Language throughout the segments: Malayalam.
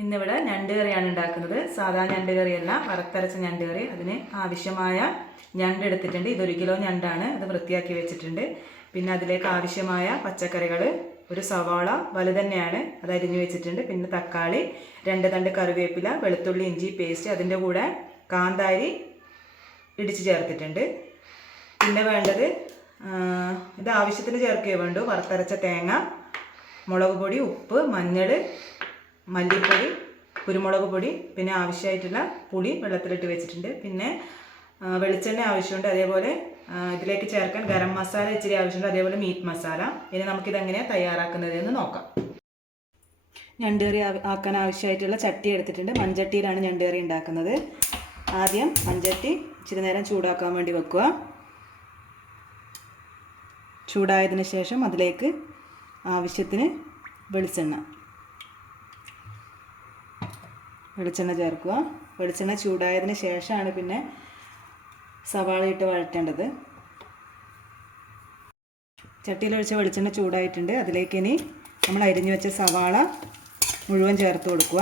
ഇന്നിവിടെ ഞണ്ട് കറിയാണ് ഉണ്ടാക്കുന്നത്. സാധാ ഞണ്ട് കറിയല്ല വറുത്തരച്ച ഞണ്ട് കറി അതിന് ആവശ്യമായ ഞണ്ട് എടുത്തിട്ടുണ്ട്. ഇതൊരു കിലോ ഞണ്ടാണ്. അത് വൃത്തിയാക്കി വെച്ചിട്ടുണ്ട്. പിന്നെ അതിലേക്ക് ആവശ്യമായ പച്ചക്കറികൾ ഒരു സവാള വലുതന്നെയാണ് അത് അരിഞ്ഞു വെച്ചിട്ടുണ്ട്. പിന്നെ തക്കാളി രണ്ട് തണ്ട് കറിവേപ്പില വെളുത്തുള്ളി ഇഞ്ചി പേസ്റ്റ് അതിന്റെ കൂടെ കാന്താരി ഇടിച്ചു ചേർത്തിട്ടുണ്ട്. പിന്നെ വേണ്ടത് ഇത് ആവശ്യത്തിന് ചേർക്കുകയേ വേണ്ടൂ. വറുത്തരച്ച തേങ്ങ മുളക് പൊടി ഉപ്പ് മഞ്ഞൾ മല്ലിപ്പൊടി കുരുമുളക് പൊടി പിന്നെ ആവശ്യമായിട്ടുള്ള പുളി വെള്ളത്തിലിട്ട് വെച്ചിട്ടുണ്ട്. പിന്നെ വെളിച്ചെണ്ണ ആവശ്യമുണ്ട്. അതേപോലെ ഇതിലേക്ക് ചേർക്കാൻ ഗരം മസാല ഇച്ചിരി ആവശ്യമുണ്ട്. അതേപോലെ മീറ്റ് മസാല. ഇനി നമുക്കിത് എങ്ങനെയാണ് തയ്യാറാക്കുന്നത് എന്ന് നോക്കാം. ഞണ്ടുകറി ആക്കാൻ ആവശ്യമായിട്ടുള്ള ചട്ടി എടുത്തിട്ടുണ്ട്. മൺചട്ടിയിലാണ് ഞണ്ടുകറി ഉണ്ടാക്കുന്നത്. ആദ്യം മൺചട്ടി ഇച്ചിരി നേരം ചൂടാക്കാൻ വേണ്ടി വെക്കുക. ചൂടായതിന് ശേഷം അതിലേക്ക് ആവശ്യത്തിന് വെളിച്ചെണ്ണ. വെളിച്ചെണ്ണ ചേർക്കുക. വെളിച്ചെണ്ണ ചൂടായതിന് ശേഷമാണ് പിന്നെ സവാള ഇട്ട് വഴറ്റേണ്ടത്. ചട്ടിയിലൊഴിച്ച വെളിച്ചെണ്ണ ചൂടായിട്ടുണ്ട്. അതിലേക്ക് ഇനി നമ്മൾ അരിഞ്ഞു വെച്ച സവാള മുഴുവൻ ചേർത്ത് കൊടുക്കുക.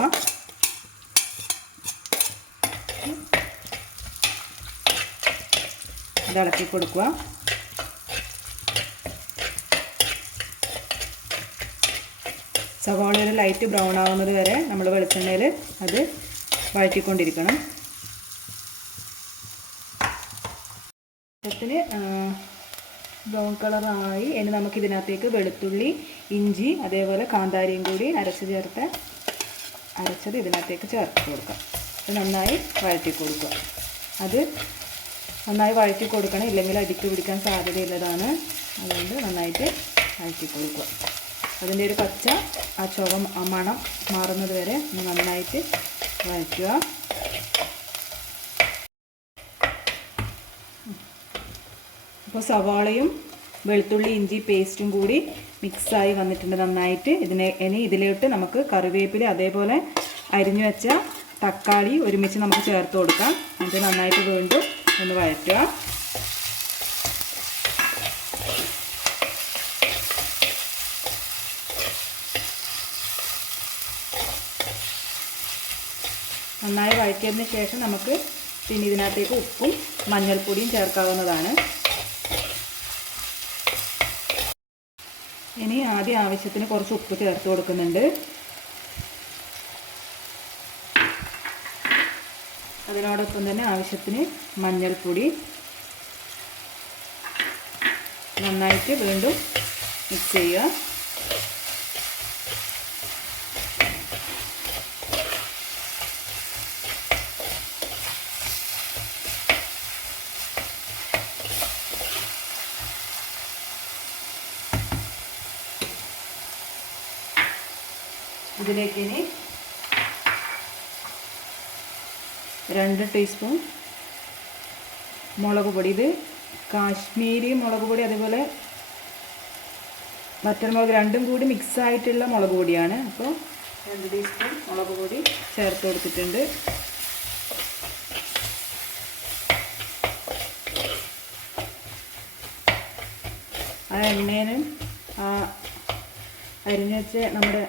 ഇത് ഇളക്കി കൊടുക്കുക. സവാള ഒരു ലൈറ്റ് ബ്രൗൺ ആവുന്നത് വരെ നമ്മൾ വെളിച്ചെണ്ണയിൽ അത് വഴറ്റിക്കൊണ്ടിരിക്കണം. ത്തിന് ബ്രൗൺ കളറായി ഇനി നമുക്ക് ഇതിനകത്തേക്ക് വെളുത്തുള്ളി ഇഞ്ചി അതേപോലെ കാന്താരിയും കൂടി അരച്ച് ചേർത്ത് അരച്ചത് ഇതിനകത്തേക്ക് ചേർത്ത് കൊടുക്കാം. നന്നായി വഴറ്റി കൊടുക്കുക. അത് നന്നായി വഴറ്റി കൊടുക്കണം ഇല്ലെങ്കിൽ അടിക്ക് പിടിക്കാൻ സാധ്യതയുള്ളതാണ്. അതുകൊണ്ട് നന്നായിട്ട് വഴറ്റി കൊടുക്കുക. അതിന്റെ ഒരു പച്ച ആ ചുവ മണം മാറുന്നത് വരെ നന്നായിട്ട് വഴറ്റുക. അപ്പോൾ സവാളയും വെളുത്തുള്ളി ഇഞ്ചി പേസ്റ്റും കൂടി മിക്സായി വന്നിട്ടുണ്ട് നന്നായിട്ട്. ഇതിനെ ഇനി ഇതിലോട്ട് നമുക്ക് കറിവേപ്പില അതേപോലെ അരിഞ്ഞു വെച്ച തക്കാളി ഒരുമിച്ച് നമുക്ക് ചേർത്ത് കൊടുക്കാം. അത് നന്നായിട്ട് വീണ്ടും ഒന്ന് വഴറ്റുക. നന്നായി വഴറ്റിയതിന് ശേഷം നമുക്ക് പിന്നെ ഇതിനകത്തേക്ക് ഉപ്പും മഞ്ഞൾപ്പൊടിയും ചേർക്കാവുന്നതാണ്. ഇനി ആദ്യം ആവശ്യത്തിന് കുറച്ച് ഉപ്പ് ചേർത്ത് കൊടുക്കുന്നുണ്ട്. അതിനോടൊപ്പം തന്നെ ആവശ്യത്തിന് മഞ്ഞൾപ്പൊടി. നന്നായിട്ട് വീണ്ടും മിക്സ് ചെയ്യുക. ഇതിലേക്ക് ഇനി രണ്ട് ടീസ്പൂൺ മുളക് പൊടി. ഇത് കാശ്മീരി മുളക് പൊടി അതേപോലെ വറ്റൽമുളക് രണ്ടും കൂടി മിക്സ് ആയിട്ടുള്ള മുളക് പൊടിയാണ്. അപ്പോൾ രണ്ട് ടീസ്പൂൺ മുളക് പൊടി ചേർത്ത് കൊടുത്തിട്ടുണ്ട്. ആ എണ്ണേനും ആ അരിഞ്ഞു വെച്ച് നമ്മുടെ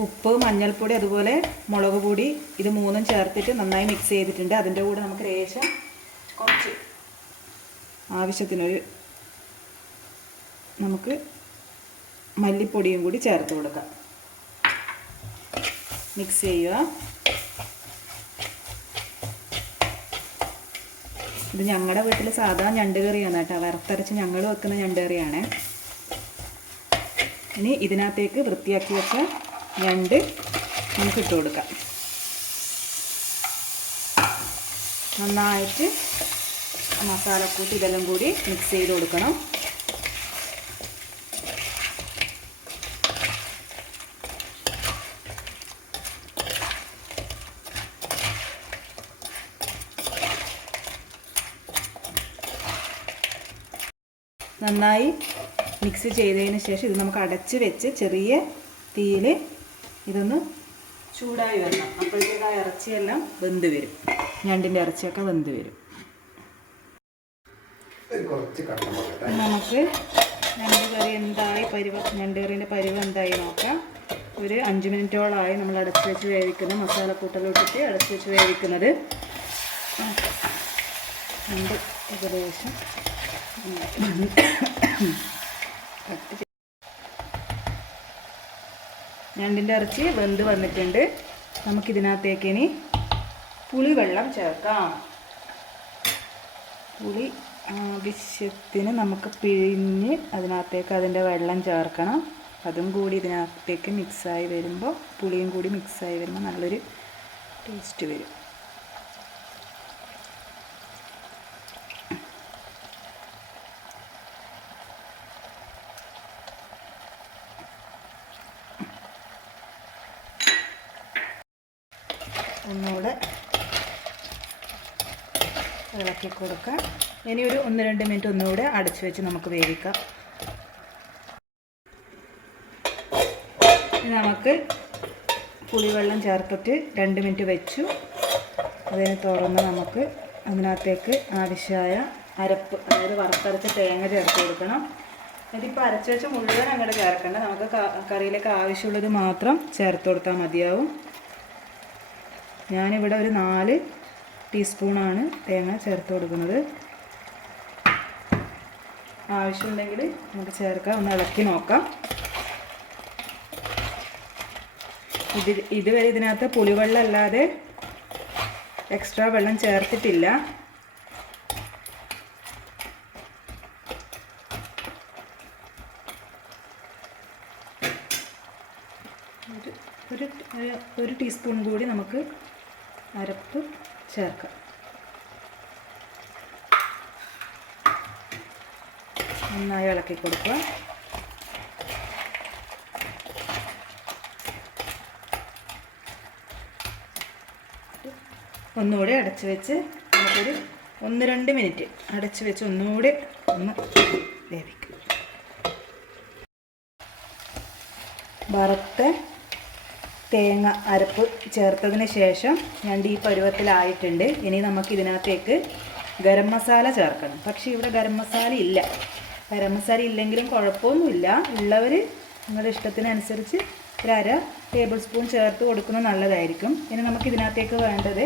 ഉപ്പ് മഞ്ഞൾപ്പൊടി അതുപോലെ മുളക് പൊടി ഇത് മൂന്നും ചേർത്തിട്ട് നന്നായി മിക്സ് ചെയ്തിട്ടുണ്ട്. അതിന്റെ കൂടെ നമുക്ക് ലേശം കുറച്ച് ആവശ്യത്തിനൊരു നമുക്ക് മല്ലിപ്പൊടിയും കൂടി ചേർത്ത് കൊടുക്കാം. മിക്സ് ചെയ്യുക. ഇത് ഞങ്ങളുടെ വീട്ടിൽ സാധാ ഞണ്ട് കറിയാണ് കേട്ടോ. വറുത്തരച്ച് ഞങ്ങൾ വെക്കുന്ന ഞണ്ട് കറിയാണ്. ഇനി ഇതിനകത്തേക്ക് വൃത്തിയാക്കി വെച്ച ഞണ്ട് നമുക്ക് ഇട്ട് കൊടുക്കാം. നന്നായിട്ട് മസാലക്കൂട്ട് ഇതെല്ലാം കൂടി മിക്സ് ചെയ്ത് കൊടുക്കണം. നന്നായി മിക്സ് ചെയ്തതിന് ശേഷം ഇത് നമുക്ക് അടച്ച് വെച്ച് ചെറിയ തീയിൽ ഇതൊന്ന് ചൂടായി വരണം. അപ്പോഴത്തേക്ക് ആ ഇറച്ചിയെല്ലാം വെന്ത് വരും. ഞണ്ടിന്റെ ഇറച്ചിയൊക്കെ വെന്ത് വരും. നമുക്ക് ഞണ്ട് കറി എന്തായി പരിവ ഞണ്ട് കറീന്റെ പരിവ് എന്തായി നോക്കാം. ഒരു അഞ്ച് മിനിറ്റോളമായി നമ്മൾ അടച്ച് വെച്ച് വേവിക്കുന്ന മസാലക്കൂട്ടലിട്ടിട്ട് അടച്ച് വെച്ച് വേവിക്കുന്നത്. രണ്ട് ഏകദേശം കട്ട് ഞണ്ടിന്റെ ഇറച്ചി വെന്ത് വന്നിട്ടുണ്ട്. നമുക്കിതിനകത്തേക്ക് ഇനി പുളിവെള്ളം ചേർക്കാം. പുളി ആവശ്യത്തിന് നമുക്ക് പിഴിഞ്ഞ് അതിനകത്തേക്ക് അതിന്റെ വെള്ളം ചേർക്കണം. അതും കൂടി ഇതിനകത്തേക്ക് മിക്സായി വരുമ്പോൾ പുളിയും കൂടി മിക്സായി വരുമ്പോൾ നല്ലൊരു ടേസ്റ്റ് വരും ഒന്നുകൂടെ ഇളക്കി കൊടുക്കാം. ഇനി ഒരു ഒന്ന് രണ്ട് മിനിറ്റ് ഒന്നുകൂടെ അടച്ചു വെച്ച് നമുക്ക് വേവിക്കാം. ഇനി നമുക്ക് പുളിവെള്ളം ചേർത്തിട്ട് രണ്ട് മിനിറ്റ് വെച്ചു. അതിനെ തുറന്ന് നമുക്ക് അതിനകത്തേക്ക് ആവശ്യമായ അരപ്പ് അതായത് വറുത്തരച്ച തേങ്ങ ചേർത്ത് കൊടുക്കണം. ഇതിപ്പോൾ അരച്ച് വെച്ച മുഴുവൻ അങ്ങോട്ട് ചേർക്കണ്ട. നമുക്ക് കറിയിലേക്ക് ആവശ്യമുള്ളത് മാത്രം ചേർത്ത് കൊടുത്താൽ മതിയാവും. ഞാനിവിടെ ഒരു നാല് ടീസ്പൂണാണ് തേങ്ങ ചേർത്ത് കൊടുക്കുന്നത്. ആവശ്യമുണ്ടെങ്കിൽ നമുക്ക് ചേർക്കാം. ഒന്ന് ഇളക്കി നോക്കാം. ഇത് ഇതുവരെ ഇതിനകത്ത് പുളിവെള്ളം അല്ലാതെ എക്സ്ട്രാ വെള്ളം ചേർത്തിട്ടില്ല. ഒരു ഒരു ടീസ്പൂൺ കൂടി നമുക്ക് അരപ്പ് ചേർക്കാം. നന്നായി ഇളക്കി കൊടുക്കുക. ഒന്നുകൂടി അടച്ച് വെച്ച് നമുക്കൊരു ഒന്ന് രണ്ട് മിനിറ്റ് അടച്ച് വെച്ച് ഒന്നുകൂടി ഒന്ന് വേവിക്കും. വറുത്ത തേങ്ങ അരപ്പ് ചേർത്തതിന് ശേഷം ഞണ്ട് ഈ പരുവത്തിലായിട്ടുണ്ട്. ഇനി നമുക്ക് ഇതിനകത്തേക്ക് ഗരം മസാല ചേർക്കണം. പക്ഷേ ഇവിടെ ഗരം മസാല ഇല്ല. ഗരം മസാല ഇല്ലെങ്കിലും കുഴപ്പമൊന്നുമില്ല. ഉള്ളവർ നിങ്ങളുടെ ഇഷ്ടത്തിനനുസരിച്ച് ഒരു അര ടേബിൾ സ്പൂൺ ചേർത്ത് കൊടുക്കുന്നത് നല്ലതായിരിക്കും. ഇനി നമുക്ക് ഇതിനകത്തേക്ക് വേണ്ടത്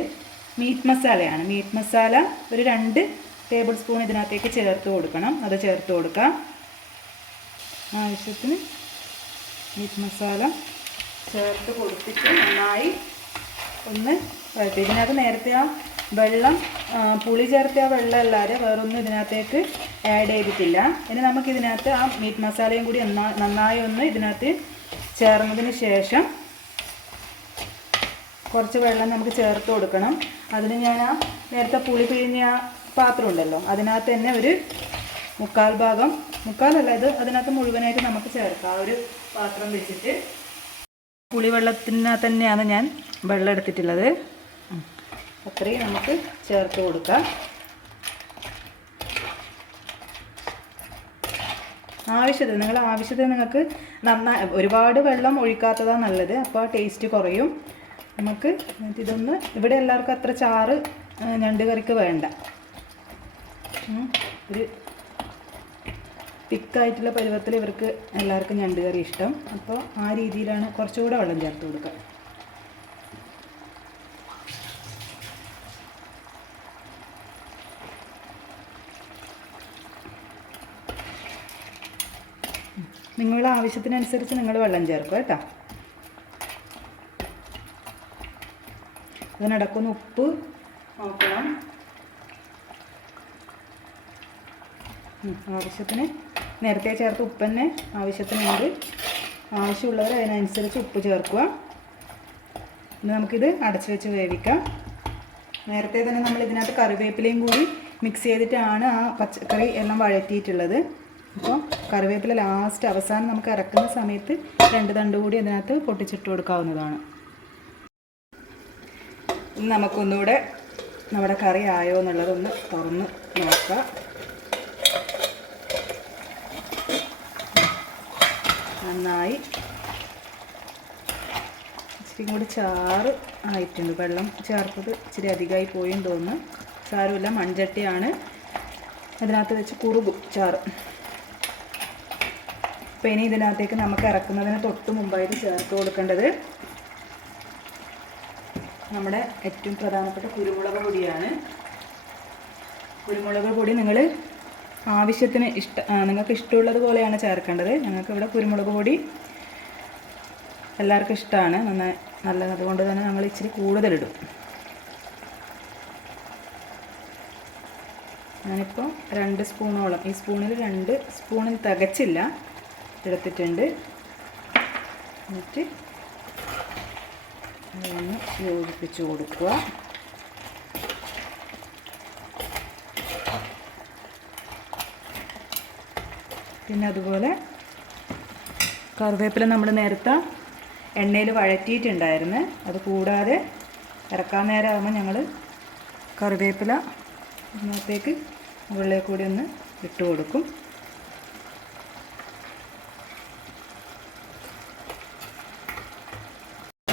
മീറ്റ് മസാലയാണ്. മീറ്റ് മസാല ഒരു രണ്ട് ടേബിൾ സ്പൂൺ ഇതിനകത്തേക്ക് ചേർത്ത് കൊടുക്കണം. അത് ചേർത്ത് കൊടുക്കാം. ആവശ്യത്തിന് മീറ്റ് മസാല ചേർത്ത് കൊടുത്തിട്ട് നന്നായി ഒന്ന് വഴറ്റി ഇതിനകത്ത് നേരത്തെ ആ വെള്ളം പുളി ചേർത്ത ആ വെള്ളം അല്ലാതെ വേറൊന്നും ഇതിനകത്തേക്ക് ആഡ് ചെയ്തിട്ടില്ല. ഇനി നമുക്ക് ഇതിനകത്ത് ആ മീറ്റ് മസാലയും കൂടി നന്നാ- നന്നായി ഒന്ന് ഇതിനകത്ത് ചേർന്നതിന് ശേഷം കുറച്ച് വെള്ളം നമുക്ക് ചേർത്ത് കൊടുക്കണം. അതിന് ഞാൻ ആ നേരത്തെ പുളി പിഴിഞ്ഞ ആ പാത്രം ഉണ്ടല്ലോ അതിനകത്ത് തന്നെ ഒരു മുക്കാൽ ഭാഗം മുക്കാലല്ല ഇത് അതിനകത്ത് മുഴുവനായിട്ട് നമുക്ക് ചേർക്കാം. ആ ഒരു പാത്രം വെച്ചിട്ട് പുളിവെള്ളത്തിനകത്ത് തന്നെയാണ് ഞാൻ വെള്ളം എടുത്തിട്ടുള്ളത്. അത്രയും നമുക്ക് ചേർത്ത് കൊടുക്കാം. ആവശ്യത്തിന് നിങ്ങൾ ആവശ്യത്തിന് നിങ്ങൾക്ക് നന്നായി ഒരുപാട് വെള്ളം ഒഴിക്കാത്തതാണ് നല്ലത്. അപ്പോൾ ടേസ്റ്റ് കുറയും. നമുക്ക് ഇതൊന്ന് ഇവിടെ എല്ലാവർക്കും അത്ര ചാറ് ഞണ്ട് കറിക്ക് വേണ്ട. ഒരു തിക്കായിട്ടുള്ള പരുവത്തിൽ ഇവർക്ക് എല്ലാവർക്കും ഞണ്ട് കറി ഇഷ്ടം. അപ്പോൾ ആ രീതിയിലാണ് കുറച്ചുകൂടെ വെള്ളം ചേർത്ത് കൊടുക്കുക. നിങ്ങളുടെ ആവശ്യത്തിനനുസരിച്ച് നിങ്ങൾ വെള്ളം ചേർക്കുക കേട്ടോ. അതിനിടക്കൊന്ന് ഉപ്പ് നോക്കണം. ആവശ്യത്തിന് നേരത്തെ ചേർത്ത് ഉപ്പ് തന്നെ ആവശ്യത്തിനുണ്ട്. ആവശ്യമുള്ളവർ അതിനനുസരിച്ച് ഉപ്പ് ചേർക്കുക. ഇനി നമുക്കിത് അടച്ചു വെച്ച് വേവിക്കാം. നേരത്തെ തന്നെ നമ്മൾ ഇതിനകത്ത് കറിവേപ്പിലയും കൂടി മിക്സ് ചെയ്തിട്ടാണ് ആ പച്ചക്കറി എല്ലാം വഴറ്റിയിട്ടുള്ളത്. അപ്പോൾ കറിവേപ്പില ലാസ്റ്റ് അവസാനം നമുക്ക് ഇറക്കുന്ന സമയത്ത് രണ്ട് തണ്ട് കൂടി അതിനകത്ത് പൊട്ടിച്ചിട്ട് കൊടുക്കാവുന്നതാണ്. നമുക്കൊന്നുകൂടെ നമ്മുടെ കറി ആയോ എന്നുള്ളതൊന്ന് തുറന്ന് നോക്കാം. നന്നായി. ഇച്ചിരി കൂടി ചാറ് ആയിട്ടുണ്ട്. വെള്ളം ചേർത്തത് ഇച്ചിരി അധികമായി പോയെന്ന് തോന്നുന്നു. സാരമില്ല മൺചട്ടിയാണ്. അതിനകത്ത് വെച്ച് കുറുകും ചാറ്. അപ്പോൾ ഇനി ഇതിനകത്തേക്ക് നമുക്ക് ഇറക്കുന്നതിന് തൊട്ട് മുമ്പായിട്ട് ചേർത്ത് കൊടുക്കേണ്ടത് നമ്മുടെ ഏറ്റവും പ്രധാനപ്പെട്ട കുരുമുളക് പൊടിയാണ്. കുരുമുളക് പൊടി നിങ്ങൾ ആവശ്യത്തിന് ഇഷ്ട നിങ്ങൾക്ക് ഇഷ്ടമുള്ളത് പോലെയാണ് ചേർക്കേണ്ടത്. ഞങ്ങൾക്ക് ഇവിടെ കുരുമുളക് പൊടി എല്ലാവർക്കും ഇഷ്ടമാണ്. നന്നായി നല്ലത്. അതുകൊണ്ട് തന്നെ നമ്മൾ ഇച്ചിരി കൂടുതലിടും. ഞാനിപ്പോൾ രണ്ട് സ്പൂണോളം ഈ സ്പൂണിൽ രണ്ട് സ്പൂണിൽ തികച്ചില്ല എടുത്തിട്ടുണ്ട്. എന്നിട്ട് യോജിപ്പിച്ച് കൊടുക്കുക. പിന്നെ അതുപോലെ കറിവേപ്പില നമ്മൾ നേരത്തെ എണ്ണയിൽ വഴറ്റിയിട്ടുണ്ടായിരുന്നു. അത് കൂടാതെ ഇറക്കാൻ നേരമാകുമ്പോൾ ഞങ്ങൾ കറിവേപ്പില ഇതിനകത്തേക്ക് മുകളിലേക്ക് കൂടി ഒന്ന് ഇട്ട് കൊടുക്കും.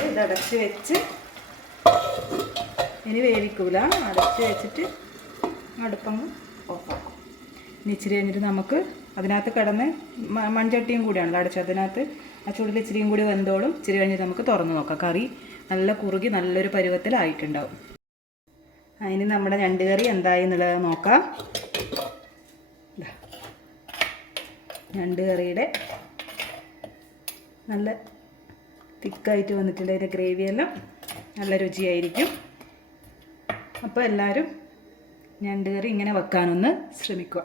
ഇതടച്ച് വെച്ച് ഇനി വേവിക്കൂല. അടച്ച് വെച്ചിട്ട് അടുപ്പങ്ങ് ഓഫാക്കും ഇനി ഇച്ചിരി കഴിഞ്ഞിട്ട് നമുക്ക് അതിനകത്ത് കിടന്ന് മൺചട്ടിയും കൂടിയാണല്ലോ അടച്ച് അതിനകത്ത് ആ ചൂടിൽ ഇച്ചിരിയും കൂടി വെന്തോളും. ഇച്ചിരി കഴിഞ്ഞിട്ട് നമുക്ക് തുറന്നു നോക്കാം. കറി നല്ല കുറുകി നല്ലൊരു പരുവത്തിലായിട്ടുണ്ടാവും. അതിന് നമ്മുടെ ഞണ്ട് കറി എന്തായി എന്നുള്ളത് നോക്കാം. ഞണ്ട് കറിയുടെ നല്ല തിക്കായിട്ട് വന്നിട്ടുണ്ട് അതിന്റെ ഗ്രേവിയെല്ലാം നല്ല രുചിയായിരിക്കും. അപ്പോൾ എല്ലാവരും ഞണ്ട് കറി ഇങ്ങനെ വെക്കാനൊന്ന് ശ്രമിക്കുക.